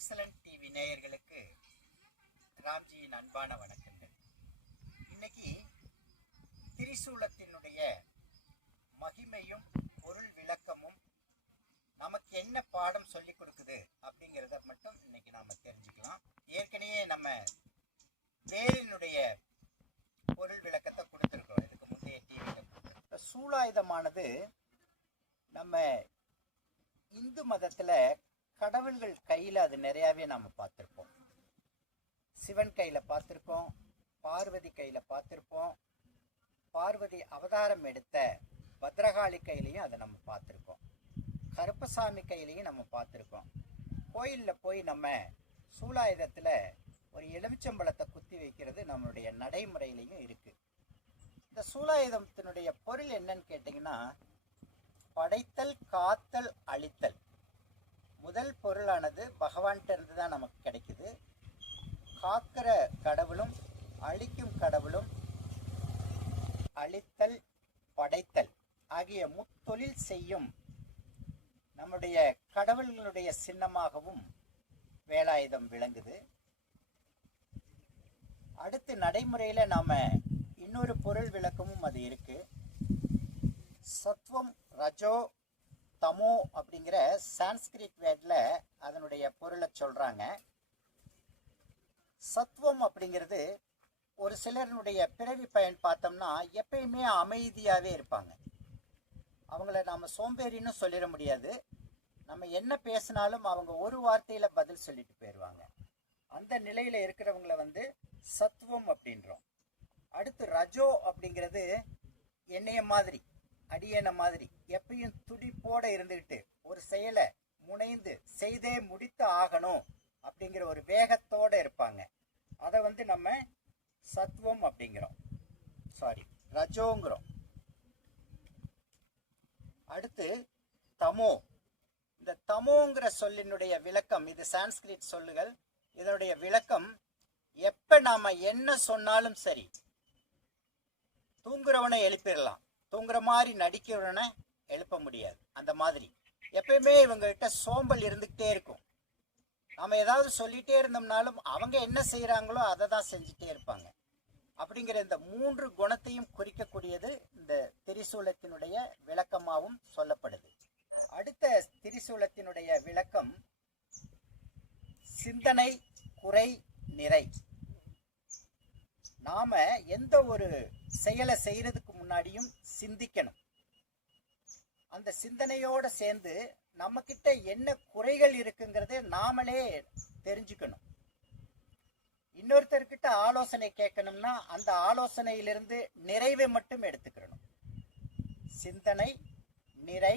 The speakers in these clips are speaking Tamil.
எக்ஸலண்ட் டிவி நேயர்களுக்கு ராம்ஜியின் அன்பான வணக்கங்கள். இன்னைக்கு திரிசூலத்தினுடைய மகிமையும் பொருள் விளக்கமும் நமக்கு என்ன பாடம் சொல்லி கொடுக்குது அப்படிங்கிறத மட்டும் இன்னைக்கு நாம தெரிஞ்சுக்கலாம். ஏற்கனவே நம்ம வேலினுடைய பொருள் விளக்கத்தை கொடுத்துருக்கோம் இதுக்கு முந்தைய டிவியில் சூலாயுதமானது நம்ம இந்து மதத்தில் கடவுள்கள் கையில் அது நிறையாவே நாம் பார்த்துருப்போம். சிவன் கையில் பார்த்துருக்கோம் பார்வதி கையில் பார்த்துருப்போம் பார்வதி அவதாரம் எடுத்த பத்ரகாளி கையிலையும் அதை நம்ம பார்த்துருக்கோம். கருப்பசாமி கையிலையும் நம்ம பார்த்துருக்கோம். கோயிலில் போய் நம்ம சூலாயுதத்தில் ஒரு எலுமிச்சம்பழத்தை குத்தி வைக்கிறது நம்மளுடைய நடைமுறையிலையும் இருக்குது இந்த சூலாயுதத்தினுடைய பொருள் என்னன்னு கேட்டிங்கன்னா படைத்தல் காத்தல் அழித்தல். முதல் பொருளானது பகவான்கிட்ட இருந்து தான் நமக்கு கிடைக்குது. காக்கிற கடவுளும் அழிக்கும் கடவுளும் அழித்தல் படைத்தல் ஆகிய முத்தொழில் செய்யும் நம்முடைய கடவுள்களுடைய சின்னமாகவும் வேலாயுதம் விளங்குது. அடுத்து நடைமுறையில் நாம் இன்னொரு பொருள் விளக்கமும் அது இருக்கு. சத்வம் ரஜோ தமோ அப்படிங்கிற சான்ஸ்கிரிட் வேர்டில் அதனுடைய பொருளை சொல்கிறாங்க சத்வம் அப்படிங்கிறது ஒரு சிலருடைய பிறவி பயன் பார்த்தோம்னா எப்பயுமே அமைதியாகவே இருப்பாங்க. அவங்கள நாம் சோம்பேறின்னு சொல்லிட முடியாது. நம்ம என்ன பேசினாலும் அவங்க ஒரு வார்த்தையில் பதில் சொல்லிட்டு போயிடுவாங்க அந்த நிலையில் இருக்கிறவங்கள வந்து சத்துவம் அப்படின்றோம். அடுத்து ரஜோ அப்படிங்கிறது என்னைய மாதிரி அடியன மாதிரி எப்பயும் துடிப்போட இருந்துக்கிட்டு ஒரு செயலை முனைந்து செய்தே முடித்து ஆகணும் அப்படிங்கிற ஒரு வேகத்தோட இருப்பாங்க. அதை வந்து நம்ம சத்துவம் அப்படிங்கிறோம். சாரி ரஜோங்கிறோம். அடுத்து தமோ. இந்த தமோங்கிற சொல்லினுடைய விளக்கம் இது சான்ஸ்கிரிட் சொல்லுகள். இதனுடைய விளக்கம் எப்ப நாம என்ன சொன்னாலும் சரி தூங்குறவனை எழுப்பிடலாம். தூங்குற மாதிரி நடிக்கிறவனை எழுப்ப முடியாது. அந்த மாதிரி. எப்பயுமே இவங்ககிட்ட சோம்பல் இருந்துக்கிட்டே இருக்கும். நம்ம ஏதாவது சொல்லிட்டே இருந்தோம்னாலும் அவங்க என்ன செய்கிறாங்களோ அதை தான் செஞ்சுட்டே இருப்பாங்க. அப்படிங்கிற இந்த மூன்று குணத்தையும் குறிக்கக்கூடியது இந்த திரிசூலத்தினுடைய விளக்கமாகவும் சொல்லப்படுது. அடுத்த திரிசூலத்தினுடைய விளக்கம் சிந்தனை குறை நிறை. நாம எந்த ஒரு செயலை செய்யறதுக்கு முன்னாடியும் சிந்திக்கணும். அந்த சிந்தனையோட சேர்ந்து நம்ம கிட்ட என்ன குறைகள் இருக்குங்கிறத நாமளே தெரிஞ்சுக்கணும். இன்னொருத்தர்கிட்ட ஆலோசனை கேட்கணும்னா அந்த ஆலோசனையிலிருந்து நிறைவை மட்டும் எடுத்துக்கிறணும் சிந்தனை நிறை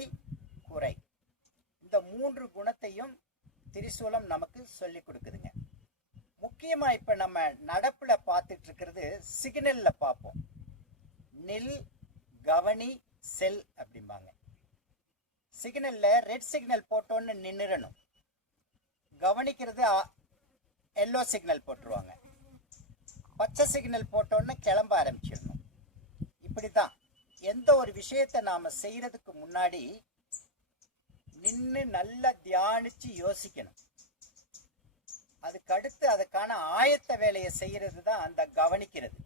குறை. இந்த மூன்று குணத்தையும் திரிசூலம் நமக்கு சொல்லி கொடுக்குதுங்க. முக்கியமா இப்ப நம்ம நடப்புல பார்த்துட்டு இருக்கிறது சிக்னல்ல பார்ப்போம். நில் கவனி செல் அப்படிம்பாங்க. சிக்னல்ல ரெட் சிக்னல் போட்டோன்னு நின்றுடணும் கவனிக்கிறது எல்லோ சிக்னல் போட்டுருவாங்க. பச்சை சிக்னல் போட்டோன்னு கிளம்ப ஆரம்பிச்சிடணும். இப்படிதான் எந்த ஒரு விஷயத்தை நாம செய்யறதுக்கு முன்னாடி நின்று நல்லா தியானிச்சு யோசிக்கணும். அதுக்கு அடுத்து அதுக்கான ஆயத்த வேலையை செய்கிறது தான் அந்த கவனிக்கிறது.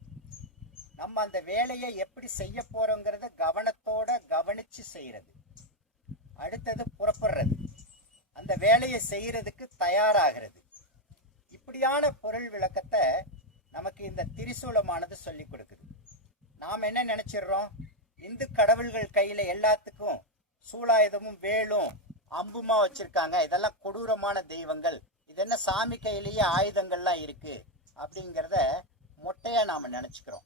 நம்ம அந்த வேலையை எப்படி செய்ய போறோங்கிறத கவ வேலையை செய்யறதுக்கு தயாராகிறது. இப்படியான பொருள் விளக்கத்தை நமக்கு இந்த திரிசூலமானது சொல்லி கொடுக்குது. நாம் என்ன நினைச்சிடுறோம்? இந்து கடவுள்கள் கையில எல்லாத்துக்கும் சூலாயுதமும் வேலும் அம்புமா வச்சிருக்காங்க. இதெல்லாம் கொடூரமான தெய்வங்கள். இது என்ன சாமி கையிலேயே ஆயுதங்கள்லாம் இருக்கு அப்படிங்கிறத மொட்டையா நாம நினைச்சுக்கிறோம்.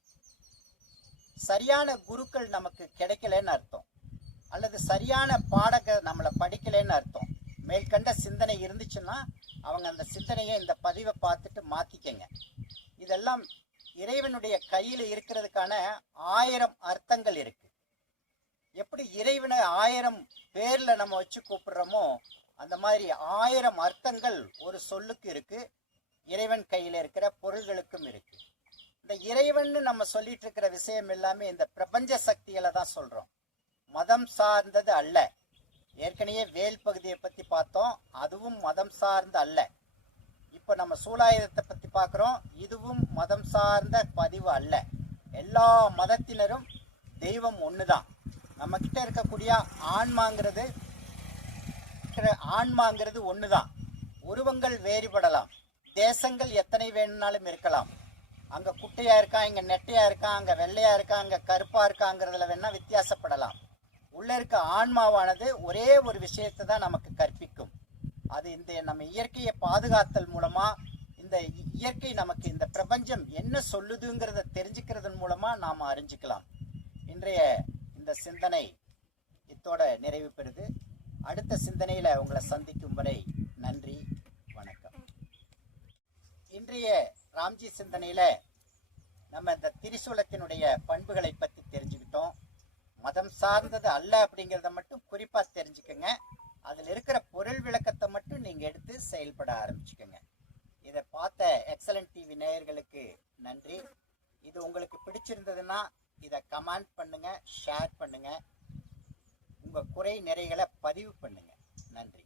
சரியான குருக்கள் நமக்கு கிடைக்கலன்னு அர்த்தம். அல்லது சரியான பாடக நம்மளை படிக்கலைன்னு அர்த்தம். மேற்கண்ட சிந்தனை இருந்துச்சுன்னா அவங்க அந்த சிந்தனையை இந்த பதிவை பார்த்துட்டு மாற்றிக்கங்க இதெல்லாம் இறைவனுடைய கையில் இருக்கிறதுக்கான ஆயிரம் அர்த்தங்கள் இருக்கு. எப்படி இறைவனை ஆயிரம் பேரில் நம்ம வச்சு கூப்பிடுறோமோ அந்த மாதிரி ஆயிரம் அர்த்தங்கள் ஒரு சொல்லுக்கு இருக்கு இறைவன் கையில் இருக்கிற பொருள்களுக்கும் இருக்கு. இந்த இறைவன்னு நம்ம சொல்லிட்டு இருக்கிற விஷயம் எல்லாமே இந்த பிரபஞ்ச சக்திகளை தான் சொல்றோம். மதம் சார்ந்தது அல்ல. ஏற்கனவே வேல் பகுதியை பற்றி பார்த்தோம். அதுவும் மதம் சார்ந்த அல்ல. இப்போ நம்ம சூலாயுதத்தை பற்றி பார்க்குறோம். இதுவும் மதம் சார்ந்த பதிவு அல்ல. எல்லா மதத்தினரும் தெய்வம் ஒன்று தான் நம்மக்கிட்ட இருக்கக்கூடிய ஆன்மாங்கிறது ஆன்மாங்கிறது ஒன்று தான் உருவங்கள் வேறுபடலாம். தேசங்கள் எத்தனை வேணும்னாலும் இருக்கலாம். அங்கே குட்டையாக இருக்கா இங்கே நெட்டையாக இருக்கா அங்கே வெள்ளையாக இருக்கா அங்கே கருப்பாக இருக்காங்கிறதுல வேணால் வித்தியாசப்படலாம். உள்ள இருக்க ஆன்மாவானது ஒரே ஒரு விஷயத்தை தான் நமக்கு கற்பிக்கும். அது இந்த நம்ம இயற்கையை பாதுகாத்தல் மூலமா இந்த இயற்கை நமக்கு இந்த பிரபஞ்சம் என்ன சொல்லுதுங்கிறத தெரிஞ்சுக்கிறதன் மூலமா நாம் அறிஞ்சுக்கலாம். இன்றைய இந்த சிந்தனை இத்தோட நிறைவு பெறுது. அடுத்த சிந்தனையில உங்களை சந்திக்கும் வரை நன்றி வணக்கம். இன்றைய ராம்ஜி சிந்தனையில நம்ம இந்த திரிசூலத்தினுடைய பண்புகளை பற்றி சார்ந்தது அல்ல அப்படிங்கிறத மட்டும் குறிப்பாக தெரிஞ்சுக்கோங்க. அதில் இருக்கிற பொருள் விளக்கத்தை மட்டும் நீங்கள் எடுத்து செயல்பட ஆரம்பிச்சுக்கோங்க. இதை பார்த்த எக்ஸலன்ட் டிவி நேயர்களுக்கு நன்றி. இது உங்களுக்கு பிடிச்சிருந்ததுன்னா இதை கமெண்ட் பண்ணுங்கள் ஷேர் பண்ணுங்கள் உங்கள் குறை நிறைகளை பதிவு பண்ணுங்கள் நன்றி.